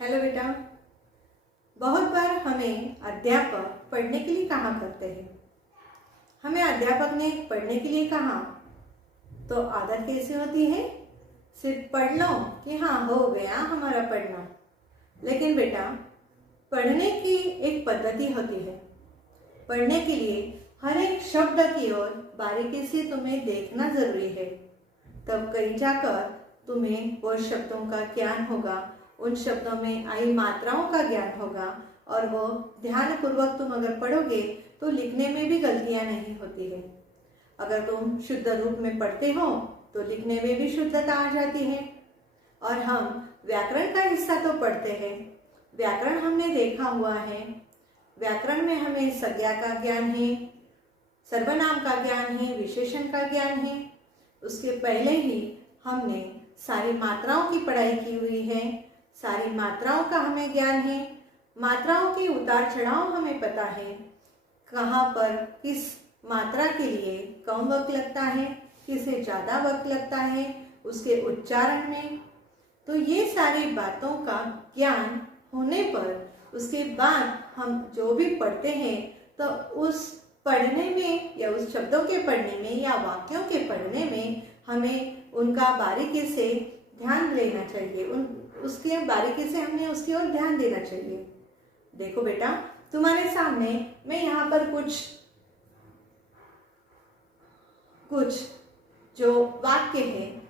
Hello बेटा। बहुत बार हमें अध्यापक पढ़ने के लिए कहा करते हैं। हमें अध्यापक ने पढ़ने के लिए कहा तो आदत कैसी होती है, सिर्फ पढ़ लो कि हाँ हो गया हमारा पढ़ना। लेकिन बेटा, पढ़ने की एक पद्धति होती है। पढ़ने के लिए हर एक शब्द की ओर बारीकी से तुम्हें देखना जरूरी है, तब कहीं जाकर तुम्हें वो शब्दों का ज्ञान होगा, उन शब्दों में आई मात्राओं का ज्ञान होगा और वो ध्यानपूर्वक तुम अगर पढ़ोगे तो लिखने में भी गलतियां नहीं होती है। अगर तुम शुद्ध रूप में पढ़ते हो तो लिखने में भी शुद्धता आ जाती है। और हम व्याकरण का हिस्सा तो पढ़ते हैं। व्याकरण हमने देखा हुआ है। व्याकरण में हमें संज्ञा का ज्ञान है, सर्वनाम का ज्ञान है, विशेषण का ज्ञान है। उसके पहले ही हमने सारी मात्राओं की पढ़ाई की हुई है। सारी मात्राओं का हमें ज्ञान है। मात्राओं के उतार चढ़ाव हमें पता है, कहाँ पर किस मात्रा के लिए कम वक्त लगता है, किसे ज़्यादा वक्त लगता है उसके उच्चारण में। तो ये सारी बातों का ज्ञान होने पर उसके बाद हम जो भी पढ़ते हैं तो उस पढ़ने में या उस शब्दों के पढ़ने में या वाक्यों के पढ़ने में हमें उनका बारीकी से ध्यान लेना चाहिए। उसके बारीकी से हमने उसकी ओर ध्यान देना चाहिए। देखो बेटा, तुम्हारे सामने मैं यहाँ पर कुछ जो वाक्य है,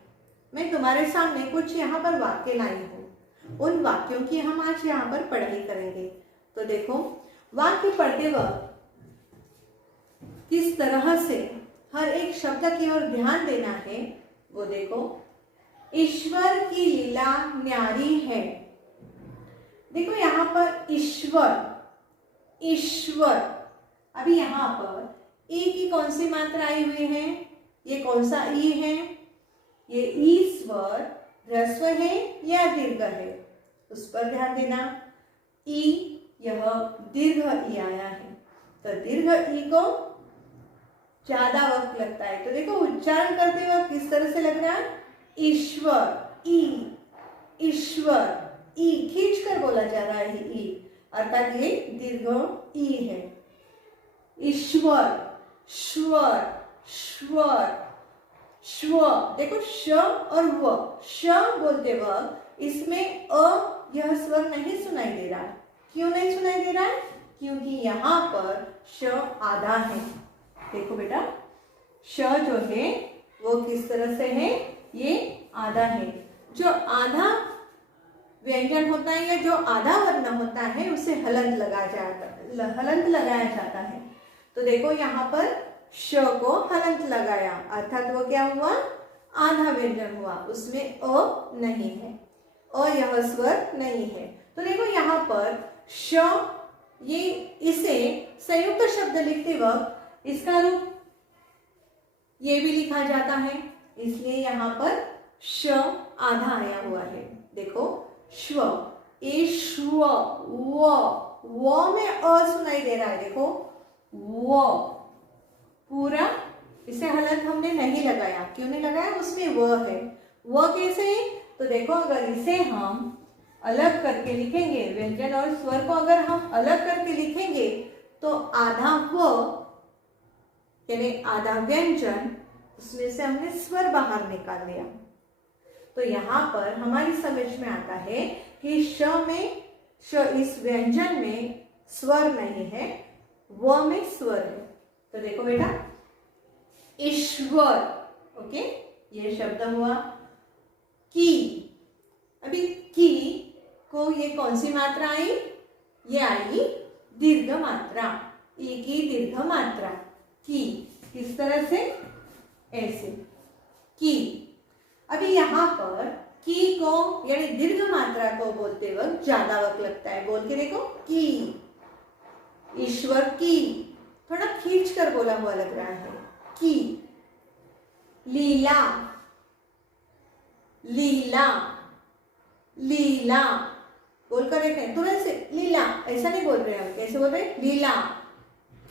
मैं तुम्हारे सामने कुछ यहाँ पर वाक्य लाई हूँ। उन वाक्यों की हम आज यहाँ पर पढ़ाई करेंगे। तो देखो, वाक्य पढ़ते वक्त किस तरह से हर एक शब्द की ओर ध्यान देना है वो देखो। ईश्वर की लीला न्यारी है। देखो यहाँ पर ईश्वर, ईश्वर, अभी यहाँ पर ई की कौन सी मात्रा आई हुई है? ये कौन सा ई है? ये ईश्वर ह्रस्व है या दीर्घ है? उस पर ध्यान देना। ई, यह दीर्घ ई आया है, तो दीर्घ ई को ज्यादा वक्त लगता है। तो देखो, उच्चारण करते वक्त किस तरह से लग रहा है? ईश्वर, ई, ईश्वर, ई खींच कर बोला जा रहा है। ई अर्थात ये दीर्घ ई है। ईश्वर, श्वर, श्वर, श्व। देखो, श और व, श बोलते वक्त इसमें अ यह स्वर नहीं सुनाई दे रहा। क्यों नहीं सुनाई दे रहा है? क्योंकि यहाँ पर श आधा है। देखो बेटा, श जो है वो किस तरह से है? ये आधा है। जो आधा व्यंजन होता है या जो आधा वर्ण होता है उसे हलंत लगाया जाता है। तो देखो, यहाँ पर श को हलंत लगाया, अर्थात वो क्या हुआ? आधा व्यंजन हुआ, उसमें अ नहीं है, अ यह स्वर नहीं है। तो देखो यहाँ पर श, ये इसे संयुक्त शब्द लिखते वक्त इसका रूप ये भी लिखा जाता है, इसलिए यहाँ पर श आधा आया हुआ है। देखो, श्व, ए श्व, व में अ सुनाई दे रहा है। देखो, व पूरा इसे हलंत हमने नहीं लगाया। क्यों नहीं लगाया? उसमें व है। व कैसे है? तो देखो, अगर इसे हम अलग करके लिखेंगे, व्यंजन और स्वर को अगर हम अलग करके लिखेंगे तो आधा व यानी आधा व्यंजन, उसमें से हमने स्वर बाहर निकाल दिया। तो यहाँ पर हमारी समझ में आता है कि श में, श इस व्यंजन में स्वर नहीं है, व में स्वर है। तो देखो बेटा, ईश्वर, ओके, ये शब्द हुआ। की, अभी की को ये कौन सी मात्रा आई? ये आई दीर्घ मात्रा, ई की दीर्घ मात्रा। की किस तरह से? ऐसे, की। अभी यहाँ पर की को यानी दीर्घ मात्रा को बोलते वक्त ज्यादा वक्त लगता है। बोल के देखो, की, ईश्वर की, थोड़ा खींच कर बोला हुआ लग रहा है। की, लीला, लीला, लीला, बोलकर देखें तुरंत से, लीला, ऐसा नहीं बोल रहे हम। कैसे बोल रहे? लीला,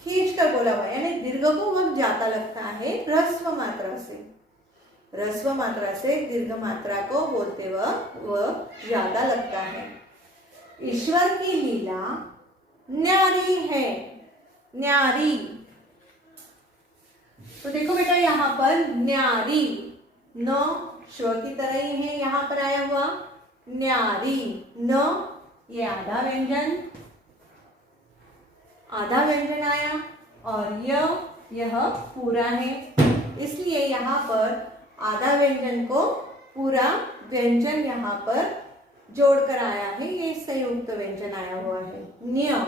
खींच कर बोला हुआ, यानी दीर्घ को वक्त ज्यादा लगता है ह्रस्व मात्रा से। ह्रस्व मात्रा से दीर्घ मात्रा को बोलते वक्त वह ज्यादा लगता है। ईश्वर की लीला न्यारी है, न्यारी। तो देखो बेटा यहाँ पर न्यारी, न स्व की तरह ही है, यहाँ पर आया हुआ न्यारी, न ये आधा व्यंजन आया, और यह पूरा है, इसलिए यहाँ पर आधा व्यंजन को पूरा व्यंजन यहाँ पर जोड़कर आया है, ये संयुक्त व्यंजन आया हुआ है। न्य,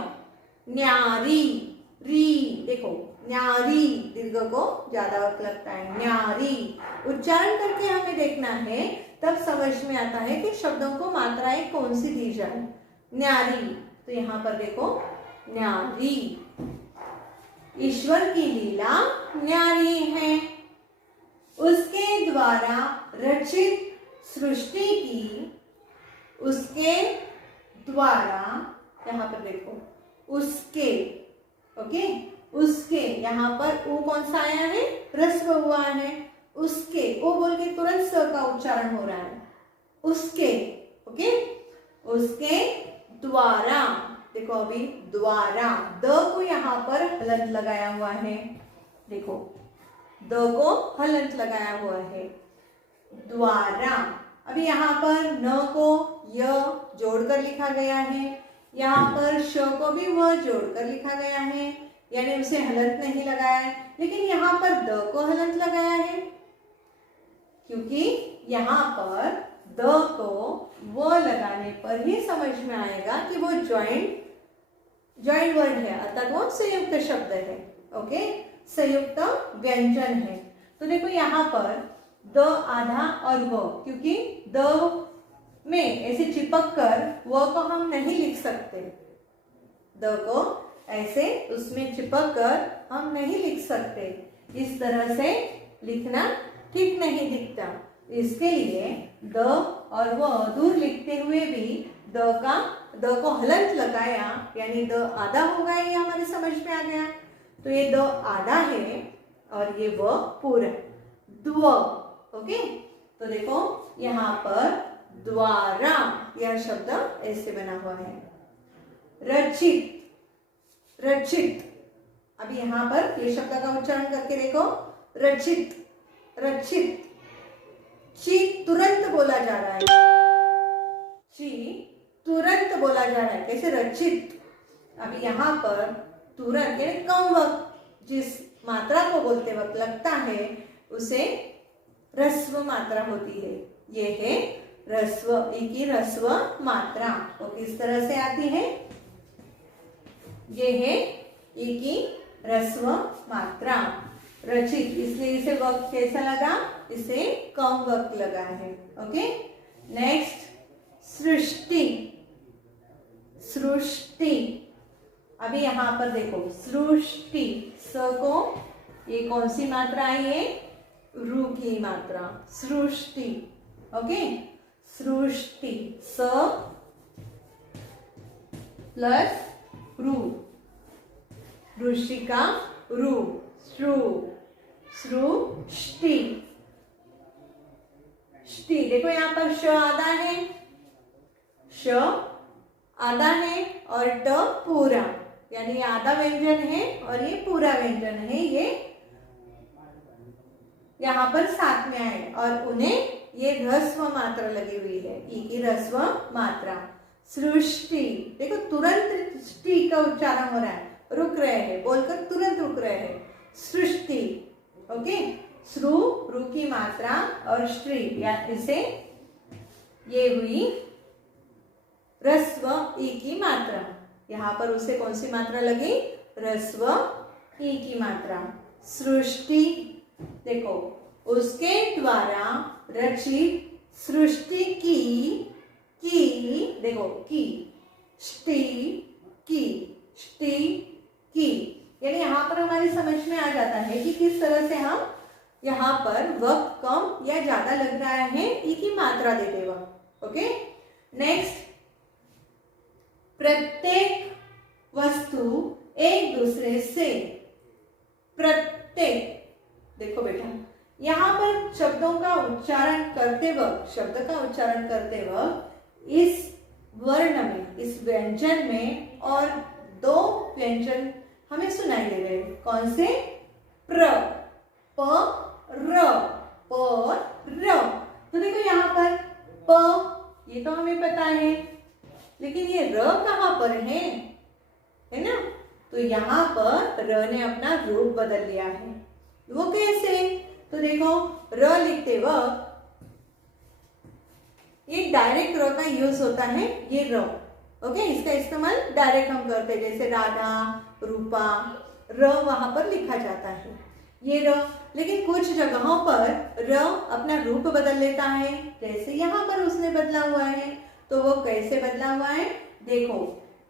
न्यारी, री, देखो न्यारी दीर्घ को ज्यादा वक्त लगता है, न्यारी। उच्चारण करके हमें देखना है, तब समझ में आता है कि शब्दों को मात्राएं कौन सी दी जाए। न्यारी, तो यहाँ पर देखो न्यारी, ईश्वर की लीला न्यारी है, उसके द्वारा रचित सृष्टि की, उसके द्वारा, यहाँ पर देखो उसके, ओके, उसके, यहाँ पर ऊ कौन सा आया है, ह्रस्व हुआ है, उसके, ओ बोल के तुरंत स का उच्चारण हो रहा है, उसके, ओके, उसके द्वारा, देखो अभी द्वारा, द को यहाँ पर हलंत लगाया हुआ है, देखो द को हलंत लगाया हुआ है, द्वारा। अभी यहाँ पर न को य जोड़कर लिखा गया है, यहाँ पर श को भी वह जोड़कर लिखा गया है, यानी उसे हलंत नहीं लगाया है, लेकिन यहाँ पर द को हलंत लगाया है, क्योंकि यहाँ पर द को व लगाने पर ही समझ में आएगा कि वो ज्वाइंट वर्ड है, अर्थात वो संयुक्त शब्द है, ओके, संयुक्त व्यंजन है। तो देखो यहाँ पर द आधा और व, क्योंकि द में ऐसे चिपक कर व को हम नहीं लिख सकते, द को ऐसे उसमें चिपक कर हम नहीं लिख सकते, इस तरह से लिखना ठीक नहीं दिखता, इसके लिए द और व दूर लिखते हुए भी द को हलंत लगाया, यानी द आधा होगा, ये हमारे समझ में आ गया। तो ये द आधा है और ये व पूरा, द्व, ओके। तो देखो यहाँ पर द्वारा यह शब्द ऐसे बना हुआ है, रचित, रचित। अभी यहाँ पर ये शब्द का उच्चारण करके देखो, रचित, रचित। ची तुरंत बोला जा रहा है, ची तुरंत बोला जा रहा है, कैसे, रचित। अभी यहाँ पर तुरंत यानी कम वक्त जिस मात्रा को बोलते वक्त लगता है उसे ह्रस्व मात्रा होती है, ये है ह्रस्व, ई की ह्रस्व मात्रा। वो किस तरह से आती है, ये है ई की ह्रस्व मात्रा, रचित, इसलिए इसे वक्त कैसा लगा, इसे कम वक्त लगा है, ओके। नेक्स्ट सृष्टि, सृष्टि। अभी यहाँ पर देखो सृष्टि, स को ये कौन सी मात्रा आई है, रू की मात्रा, सृष्टि, ओके, सृष्टि, स प्लस रू, ऋषिका रू, श्रु, सृष्टि, ष्टि। देखो यहाँ पर श आधा है, श आधा है और ट पूरा, यानी ये आधा व्यंजन है और ये पूरा व्यंजन है, ये यहाँ पर साथ में आए और उन्हें ये ह्रस्व मात्रा लगी हुई है, ई की ह्रस्व मात्रा, सृष्टि। देखो तुरंत ष्टि का उच्चारण हो रहा है, रुक रहे हैं, बोलकर तुरंत रुक रहे हैं, सृष्टि, ओके। श्रु, रू की मात्रा और श्री, या इसे ये हुई ह्रस्व ई की मात्रा, यहाँ पर उसे कौन सी मात्रा लगी, ह्रस्व ई की मात्रा, सृष्टि। देखो उसके द्वारा रचित सृष्टि की, देखो की, ष्टि की, ष्टि की, यानी यहाँ पर हमारी समझ में आ जाता है कि किस तरह से हम यहाँ पर वक्त कम या ज्यादा लग रहा है, ई की मात्रा देते वक्त, ओके। नेक्स्ट, प्रत्येक वस्तु एक दूसरे से, प्रत्येक। देखो बेटा यहाँ पर शब्दों का उच्चारण करते वक्त, शब्द का उच्चारण करते वक्त इस वर्ण में, इस व्यंजन में और दो व्यंजन हमें सुनाई दे रहे हैं। कौन से? प्र, प, र, प, र। तो देखो यहाँ पर प, ये तो हमें पता है, लेकिन ये र कहाँ पर है ना? तो यहाँ पर र ने अपना रूप बदल लिया है। वो कैसे? तो देखो र लिखते वक्त ये डायरेक्ट र का यूज होता है, ये र, ओके, इसका इस्तेमाल डायरेक्ट हम करते हैं, जैसे राधा, रूपा, र वहां पर लिखा जाता है, ये र। लेकिन कुछ जगहों पर र अपना रूप बदल लेता है, जैसे यहाँ पर उसने बदला हुआ है। तो वो कैसे बदला हुआ है? देखो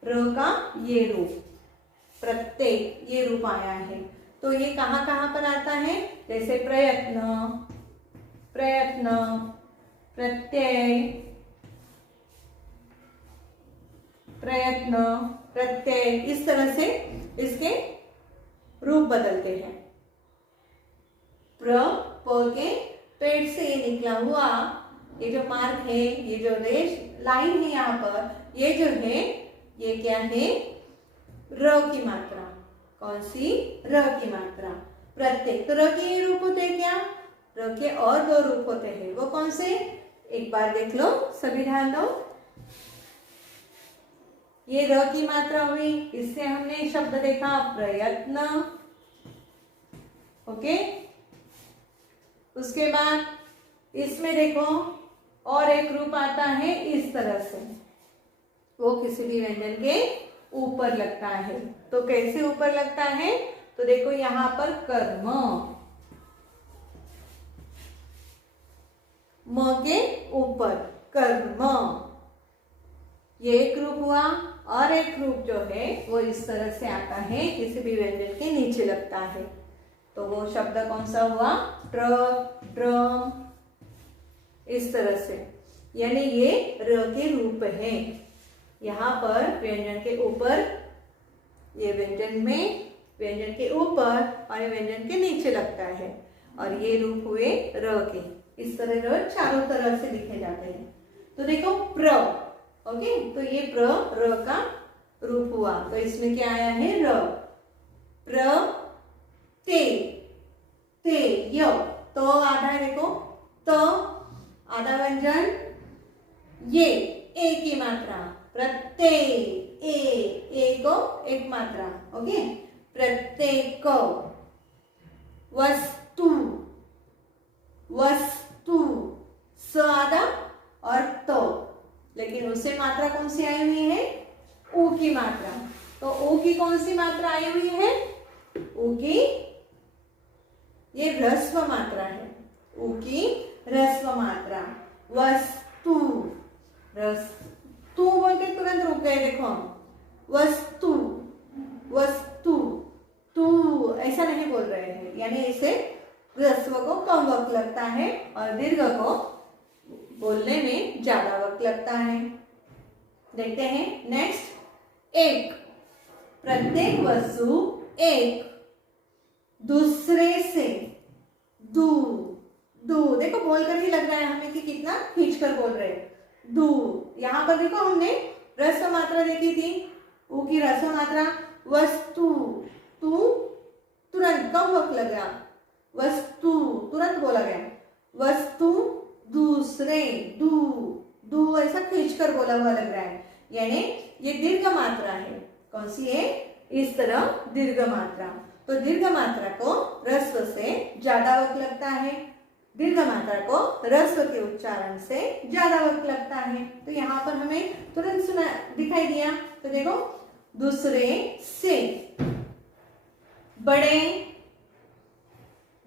र का ये रूप, प्रत्यय, ये रूप आया है। तो ये कहाँ कहाँ पर आता है? जैसे प्रयत्न, प्रयत्न, प्रत्यय, प्रयत्न, प्रत्यय, इस तरह से इसके रूप बदलते हैं। प्र, प के पेट से ये निकला हुआ ये जो मार्क है, ये जो रेश लाइन है यहाँ पर, ये जो है ये क्या है? र की मात्रा। कौन सी? र की मात्रा। प्रत्येक, तो र के ये रूप होते हैं क्या? र के और दो रूप होते हैं, वो कौन से? एक बार देख लो, सभी ध्यान दो। ये र की मात्रा हुई, इससे हमने शब्द देखा प्रयत्न, ओके। उसके बाद इसमें देखो और एक रूप आता है इस तरह से, वो किसी भी व्यंजन के ऊपर लगता है। तो कैसे ऊपर लगता है? तो देखो यहाँ पर कर्म, म के ऊपर कर्म, ये एक रूप हुआ। और एक रूप जो है वो इस तरह से आता है, किसी भी व्यंजन के नीचे लगता है। तो वो शब्द कौन सा हुआ? ट्रक, ड्रम, इस तरह से, यानी ये र के रूप है। यहाँ पर व्यंजन के ऊपर, ये व्यंजन में, व्यंजन के ऊपर और ये व्यंजन के नीचे लगता है, और ये रूप हुए र के। इस तरह र चारों तरह से लिखे जाते हैं। तो देखो प्र, ओके, तो ये प्र र का रूप हुआ, तो इसमें क्या आया है? र। प्र, ते, ते, य, तो आधा है, देखो तो आधा व्यंजन, ये ए की मात्रा, प्रत्यय, ए को एक मात्रा, ओके। प्रत्येक, वस्तु, वस्तु, स आधा और तो, लेकिन उससे मात्रा कौन सी आई हुई है? ऊ की मात्रा। तो ऊ की कौन सी मात्रा आई हुई है? ऊ की ये ह्रस्व मात्रा है, ऊ की ह्रस्व मात्रा। वस्तु, तू बोल के तुरंत रुक गए, देखो वस्तु, वस्तु, तू ऐसा नहीं बोल रहे हैं, यानी इसे ह्रस्व को कम वक्त लगता है और दीर्घ को बोलने में ज्यादा वक्त लगता है। देखते हैं नेक्स्ट। एक, प्रत्येक वस्तु एक दूसरे से दूर, दूर, देखो बोलकर ही लग रहा है हमें कि कितना खींचकर बोल रहे हैं, दूर। यहाँ पर देखो हमने ह्रस्व मात्रा देखी थी, ऊ की ह्रस्व मात्रा। वस्तु, तू तुरंत कम वक्त लग रहा, वस्तु तुरंत बोला गया। वस्तु दूसरे, दू, दू ऐसा खींचकर बोला हुआ लग रहा है, यानी ये दीर्घ मात्रा है। कौन सी है? इस तरह दीर्घ मात्रा। तो दीर्घ मात्रा को ह्रस्व से ज्यादा वक्त लगता है, दीर्घ मात्रा को ह्रस्व के उच्चारण से ज्यादा वक्त लगता है। तो यहाँ पर हमें तुरंत सुना दिखाई दिया। तो देखो दूसरे से, बड़े,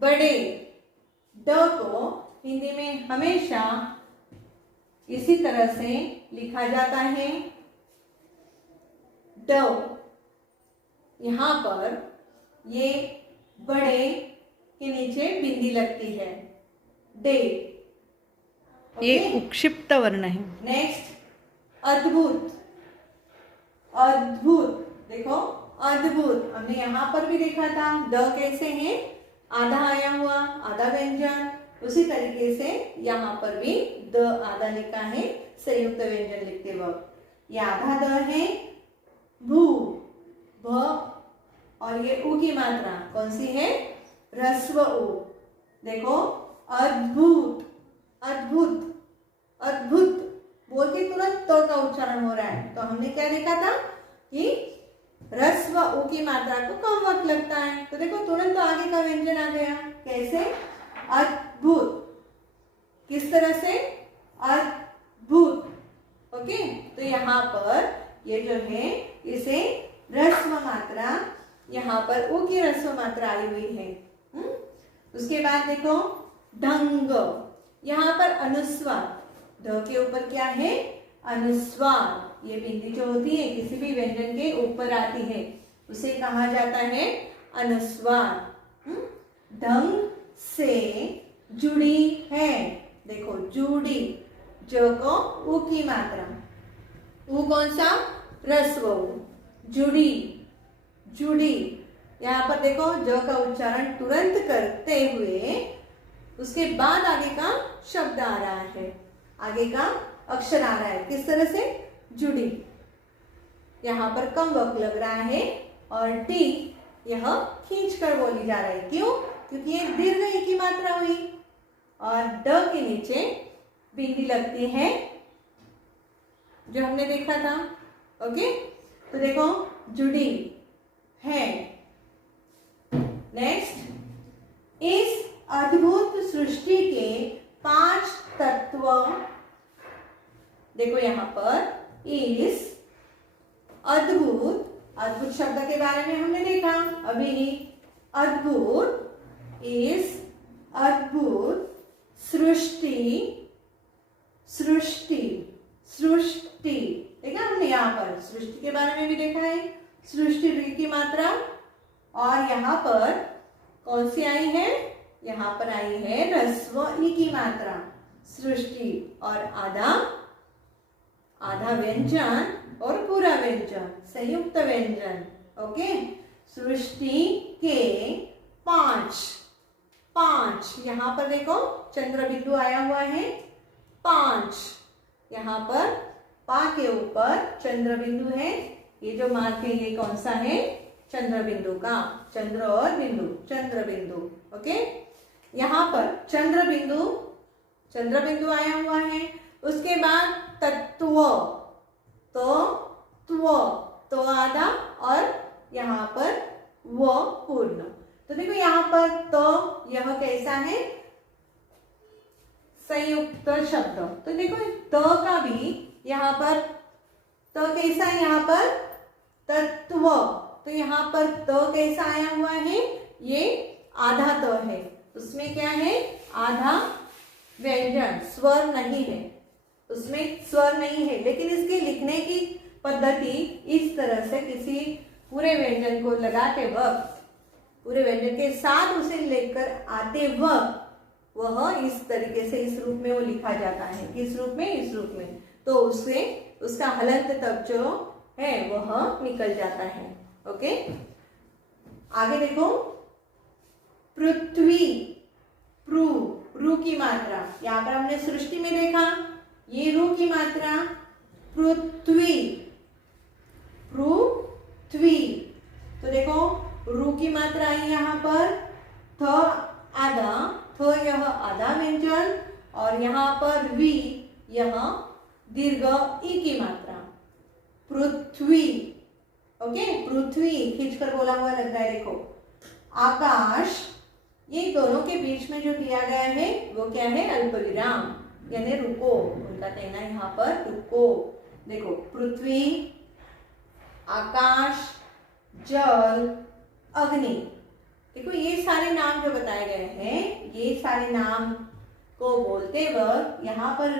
बड़े, ड को हिंदी में हमेशा इसी तरह से लिखा जाता है, ड। यहाँ पर ये बड़े के नीचे बिंदी लगती है, डे, ये उक्षिप्त वर्ण है। नेक्स्ट, अद्भुत, अद्भुत, देखो अद्भुत, हमने यहाँ पर भी देखा था द कैसे है, आधा आया हुआ, आधा व्यंजन। उसी तरीके से यहाँ पर भी द आधा लिखा है संयुक्त व्यंजन लिखते वक्त। ये आधा द है, भू, भ, और ये उ की मात्रा कौन सी है, ह्रस्व उ। देखो अद्भुत, अद्भुत, अद्भुत बोल के तुरंत तो का उच्चारण हो रहा है। तो हमने क्या देखा था कि ह्रस्व उ की मात्रा को कम वक्त लगता है। तो देखो तुरंत तो आगे का व्यंजन आ गया। कैसे, अद्भुत, किस तरह से, अद्भुत। ओके, तो यहाँ पर ये जो है इसे ह्रस्व मात्रा, यहाँ पर उ की ह्रस्व मात्रा आई हुई है। उसके बाद देखो ढंग, यहाँ पर अनुस्वार, ढ के ऊपर क्या है, अनुस्वार। ये बिंदी जो होती है किसी भी व्यंजन के ऊपर आती है उसे कहा जाता है अनुस्वार। ढंग से जुड़ी है, देखो जुड़ी, ज को उ की मात्रा, उ कौन सा, ह्रस्व उ, जुड़ी, जुड़ी। यहाँ पर देखो ज का उच्चारण तुरंत करते हुए उसके बाद आगे का शब्द आ रहा है, आगे का अक्षर आ रहा है। किस तरह से, जुड़ी। यहाँ पर कम वक्त लग रहा है और टी यह खींच कर बोली जा रही है। क्यों, क्योंकि ये दीर्घ ई की मात्रा हुई और ड के नीचे बिंदी लगती है जो हमने देखा था। ओके, तो देखो जुड़ी है। नेक्स्ट, इस अद्भुत सृष्टि के 5 तत्व, देखो यहाँ पर इस अद्भुत, अद्भुत शब्द के बारे में हमने देखा अभी ही। अद्भुत, इस अद्भुत सृष्टि, सृष्टि, सृष्टि देखा हमने, यहाँ पर सृष्टि के बारे में भी देखा है, सृष्टि री की मात्रा। और यहाँ पर कौन सी आई है, यहाँ पर आई है ह्रस्व ई की मात्रा, सृष्टि। और आधा, आधा व्यंजन और पूरा व्यंजन, संयुक्त व्यंजन। ओके, सृष्टि के 5, यहाँ पर देखो चंद्र बिंदु आया हुआ है 5, यहाँ पर पा के ऊपर चंद्र बिंदु है। ये जो मार्क है ये कौन सा है, चंद्र बिंदु का, चंद्र और बिंदु, चंद्र बिंदु। ओके, यहाँ पर चंद्र बिंदु, चंद्र बिंदु आया हुआ है। उसके बाद तत्व, तो आधा और यहाँ पर वो पूर्ण। तो देखो यहाँ पर तो यह कैसा है, संयुक्त शब्द। तो देखो तो का भी यहाँ पर तो कैसा है, यहाँ पर तत्व। तो यहाँ पर तो कैसा आया हुआ है, ये आधा तो है, उसमें क्या है, आधा व्यंजन, स्वर नहीं है, उसमें स्वर नहीं है। लेकिन इसके लिखने की पद्धति इस तरह से, किसी पूरे व्यंजन को लगाते वक्त, पूरे व्यंजन के साथ उसे लेकर आते वक्त वह इस तरीके से, इस रूप में वो लिखा जाता है। किस रूप में, इस रूप में। तो उससे उसका हलंत तब जो है वह निकल जाता है। ओके, आगे देखो पृथ्वी, रू की मात्रा, यहाँ पर हमने सृष्टि में देखा, ये रू की मात्रा, पृथ्वी, पृथ्वी। तो देखो रू की मात्रा आई यहाँ पर, थ आधा, थ यह आधा व्यंजन, और यहाँ पर वी यह दीर्घ ई की मात्रा, पृथ्वी। ओके, पृथ्वी खींच कर बोला हुआ लग रहा है। देखो आकाश, ये दोनों के बीच में जो दिया गया है वो क्या है, अल्प विराम, यानी रुको, उनका कहना है यहाँ पर रुको। देखो पृथ्वी, आकाश, जल, अग्नि। देखो ये सारे नाम जो बताए गए हैं, ये सारे नाम को बोलते वक्त यहाँ पर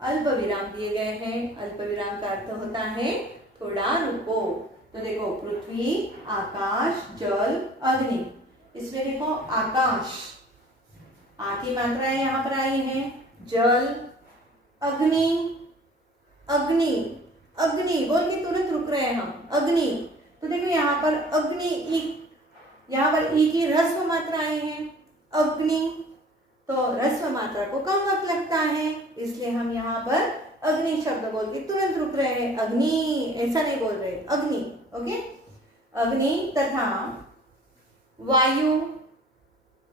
अल्प विराम दिए गए हैं। अल्प विराम का अर्थ होता है थोड़ा रुको। तो देखो पृथ्वी, आकाश, जल, अग्नि। इसमें देखो आकाश, आ की मात्राएं यहाँ पर आई हैं, जल, अग्नि, अग्नि, अग्नि बोल के तुरंत रुक रहे हैं हम, अग्नि। तो देखो यहाँ पर अग्नि, यहाँ पर ई की ह्रस्व मात्रा आई है, अग्नि। तो ह्रस्व मात्रा को कम वक्त लगता है, इसलिए हम यहाँ पर अग्नि शब्द बोल के तुरंत रुक रहे हैं, अग्नि ऐसा नहीं बोल रहे, अग्नि। ओके, अग्नि तथा वायु,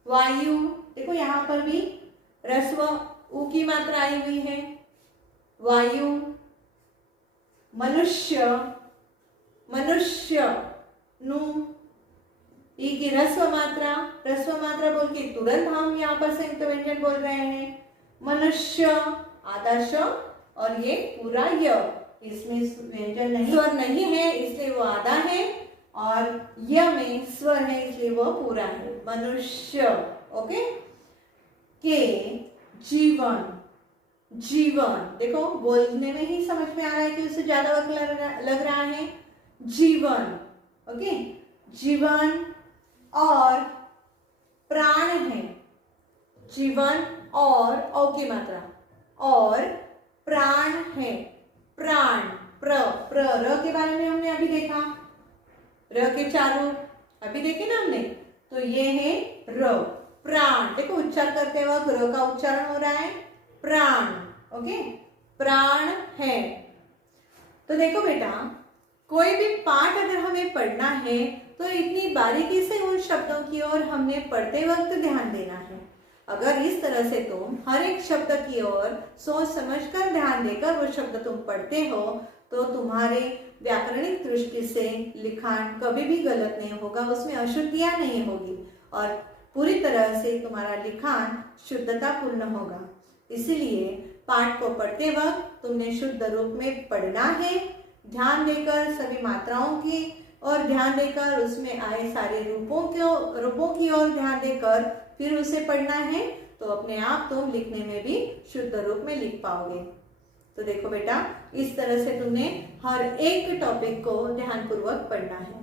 वायु देखो यहाँ पर भी ह्रस्व उ की मात्रा आई हुई है, वायु। मनुष्य, मनुष्य नु ई की ह्रस्व मात्रा बोल के तुरंत हम यहाँ पर संयुक्त व्यंजन बोल रहे हैं, मनुष्य आधा श और ये पूरा य, इसमें व्यंजन नहीं, स्वर नहीं है इसलिए वो आधा है, और य में स्वर है इसलिए वो पूरा है, मनुष्य। ओके, के जीवन, जीवन देखो बोलने में ही समझ में आ रहा है कि उससे ज्यादा वक्त लग रहा है, जीवन। ओके, जीवन और प्राण है, जीवन और औ की मात्रा और प्राण है, प्राण, प्र प्र र के बारे में हमने अभी देखा, र के चार रूप अभी देखे ना हमने, तो ये है र, प्राण। देखो उच्चार करते वक्त र का उच्चारण हो रहा है, प्राण। ओके, प्राण है। तो देखो बेटा, कोई भी पाठ अगर हमें पढ़ना है तो इतनी बारीकी से उन शब्दों की ओर हमने पढ़ते वक्त ध्यान देना है। अगर इस तरह से तुम हर एक शब्द की ओर सोच समझकर ध्यान देकर वो शब्द तुम पढ़ते हो तो तुम्हारे व्याकरणिक दृष्टि से लिखान कभी भी गलत नहीं होगा, उसमें अशुद्धियां नहीं होगी और पूरी तरह से तुम्हारा लिखान शुद्धता पूर्ण होगा। इसीलिए पाठ को पढ़ते वक्त तुमने शुद्ध रूप में पढ़ना है, ध्यान देकर सभी मात्राओं की और ध्यान देकर उसमें आए सारे रूपों की ओर ध्यान देकर फिर उसे पढ़ना है, तो अपने आप तुम लिखने में भी शुद्ध रूप में लिख पाओगे। तो देखो बेटा, इस तरह से तुमने हर एक टॉपिक को ध्यानपूर्वक पढ़ना है।